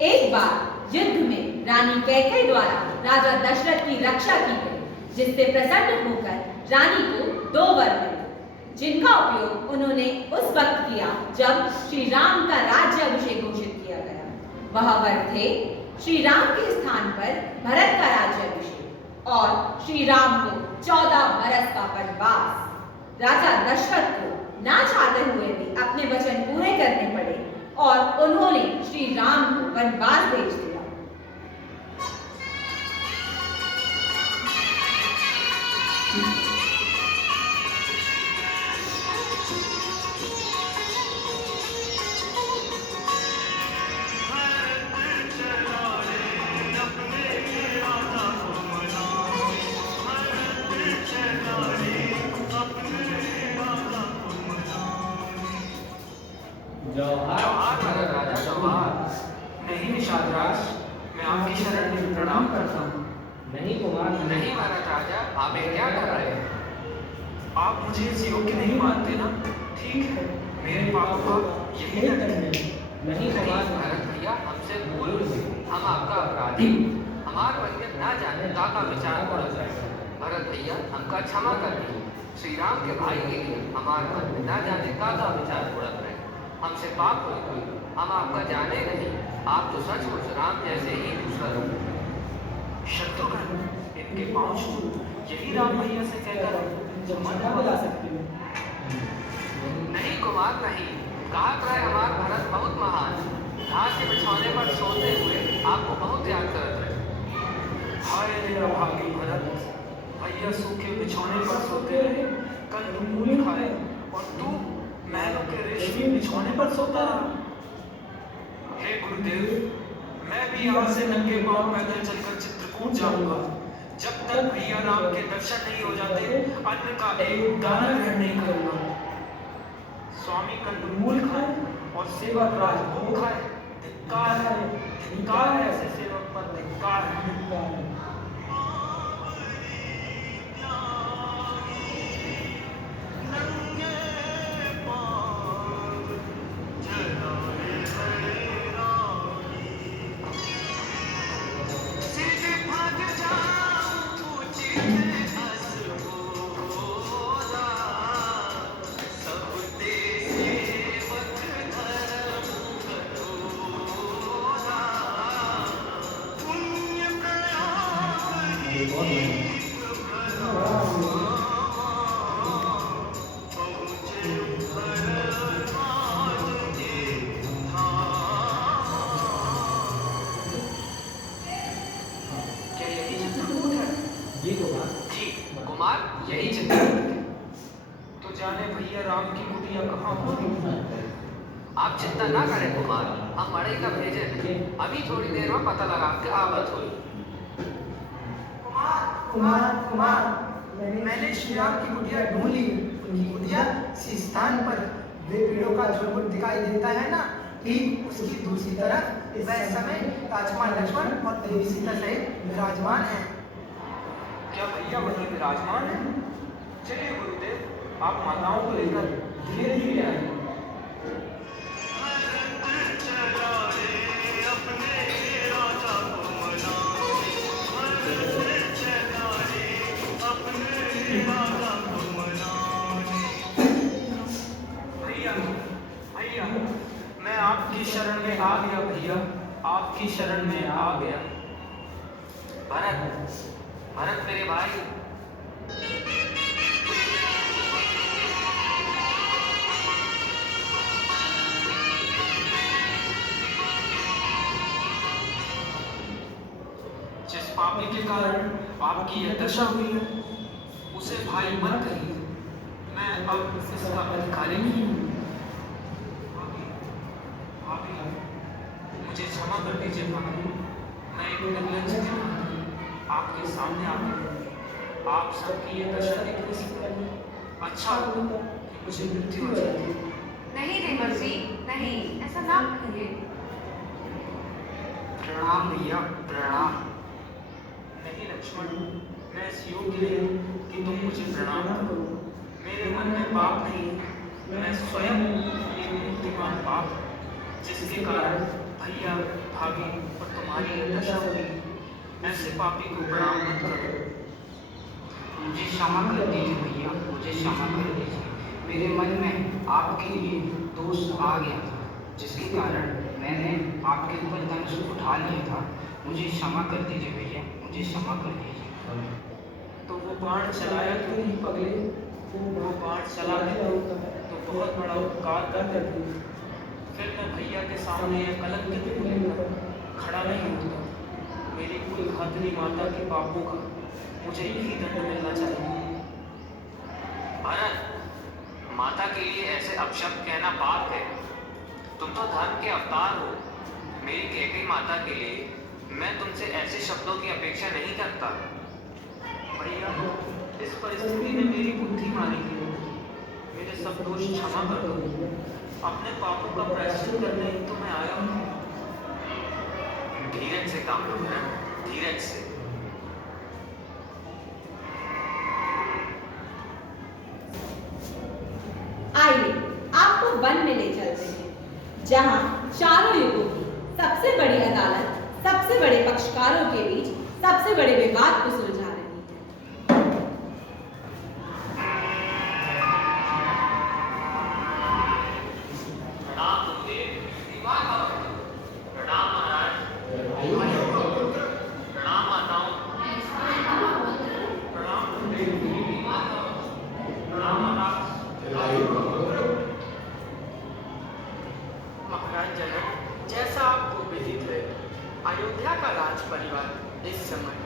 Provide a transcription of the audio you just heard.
एक बार युद्ध में रानी कैकेयी द्वारा राजा दशरथ की रक्षा की गई, जिससे प्रसन्न होकर रानी को 2 वर मिले, जिनका उपयोग उन्होंने उस वक्त किया जब श्री राम का राज्याभिषेक घोषित किया गया। वह वर थे श्री राम के स्थान पर भरत का राज्याभिषेक और श्री राम को 14 बरस का वनवास। राजा दशरथ को ना चाहते हुए भी अपने वचन पूरे करने पड़े और उन्होंने श्री राम को वनवास भेज दिया। नहीं निषादराज, मैं आपकी शरण में प्रणाम करता हूँ। नहीं कुमार, नहीं महाराज राजा, आप ये क्या कर रहे हैं? आप मुझे इस योग्य नहीं मानते ना? ठीक है, मेरे पाप को यही दंड है। नहीं कुमार, भरत भैया, हमसे भूल हुई, हम आपका अपराधी, हमार वंद्य ना जाने का विचार करत रहे। भरत भैया, हमका क्षमा कर दीजिए। श्री राम के भाई के लिए हमार वंद्य ना जाने का विचार करत रहे। हमसे पाप हो गई, हम आपका जाने नहीं। आप तो सचमुच राम जैसे ही दूसरा रूप। शत्रुघ्न, इनके पांव छू, यही राम भैया से कहकर मन बता सकती हूँ। नहीं कुमार नहीं, कहा रहे हमार भरत बहुत महान, घास के बिछौने पर सोते हुए आपको बहुत याद करत रहे। हाय मेरा भागी भरत, भैया सूखे बिछौने पर सोते रहे, कंदमूल खाए, और तू महलों के रेशमी बिछौने पर सोता रहा। हे गुरुदेव, मैं भी यहाँ से नंगे पांव पैदल चलकर चित्रकूट जाऊंगा। जब तक भैया राम के दर्शन नहीं हो जाते, अन्न का एक दाना ग्रहण नहीं करूंगा। स्वामी कंदमूल खाए और सेवक राजभोग खाए। धिक्कार है, धिक्कार है ऐसे सेवक पर, धिक्कार है। यही चिंतन तो जाने भैया राम की कुटिया कहाँ होगी। आप चिंता ना करें कुमार, हम बड़े का भेजे नहीं, अभी थोड़ी देर में पता लगा के आवत हुई। कुमार, मैंने श्री राम की कुटिया ढूंढ ली। उनकी कुटिया इस स्थान पर वे पेड़ों का झुंड दिखाई देता है ना, ठीक उसकी दूसरी तरफ इस समय राजकुमार लक्ष्मण और देवी सीता सहित विराजमान है। क्या भैया वहीं विराजमान है? चलिए गुरुदेव, आप माताओं को लेकर धीरे धीरे आइए। भैया, मैं आपकी शरण में आ गया भैया, आपकी शरण में आ गया। भरत मेरे भाई, जिस पापी के कारण आपकी यह दशा हुई है, उसे भाई मत कहिए। मैं अब इसका अधिकारी नहीं हूँ। मुझे क्षमा कर दीजिए भाई, मैं एक निर्लज्ज आपके सामने आ गया। आप सबकी ये दशा देखने से अच्छा हो कि मुझे मृत्यु हो जाती। नहीं देवर जी, नहीं, ऐसा ना कहिए। प्रणाम भैया, प्रणाम। नहीं लक्ष्मण, मैं इस योग्य नहीं हूँ कि तुम मुझे प्रणाम करो। मेरे मन में पाप नहीं, मैं स्वयं एक मूर्तिमान पाप, जिसके कारण भैया भागी और तुम्हारी ये दशा हुई, ऐसे पापी को प्रणाम मत करो। मुझे क्षमा कर दीजिए भैया, मुझे क्षमा कर दीजिए। मेरे मन में आपके लिए दोष आ गया था, जिसके कारण मैंने आपके ऊपर धनुष उठा लिया था। मुझे क्षमा कर दीजिए भैया, मुझे क्षमा कर दीजिए। तो वो बाण चलाया क्यों नहीं पगले? वो बाण चला देते तो बहुत बड़ा उपकार कर देते। फिर मैं भैया के सामने यह कलंकित होकर खड़ा नहीं होता। मेरी कुल घातनी माता के पापों का मुझे यही दंड मिलना चाहिए। भरत, माता के लिए ऐसे अपशब्द कहना पाप है। तुम तो धर्म के अवतार हो। मेरी कैकेयी माता के लिए मैं तुमसे ऐसे शब्दों की अपेक्षा नहीं करता। भैया, इस परिस्थिति में मेरी बुद्धि मानी गई। मेरे सब दोष क्षमा कर दो। अपने पापों का प्रायश्चित करने तो मैं आया हूँ। धीरज से काम लो भरत, धीरज से। आइए आपको वन में ले चलते हैं, जहां चारों युगों की सबसे बड़ी अदालत सबसे बड़े पक्षकारों के बीच सबसे बड़े विवाद को सुलझा रही है। प्रणाम गुरुदेव, प्रणाम महाराज, प्रणाम माताओं, प्रणाम गुरुदेव, प्रणाम महाराज। महाराज जनक, जैसा आपको विदित है, अयोध्या का राज परिवार इस समय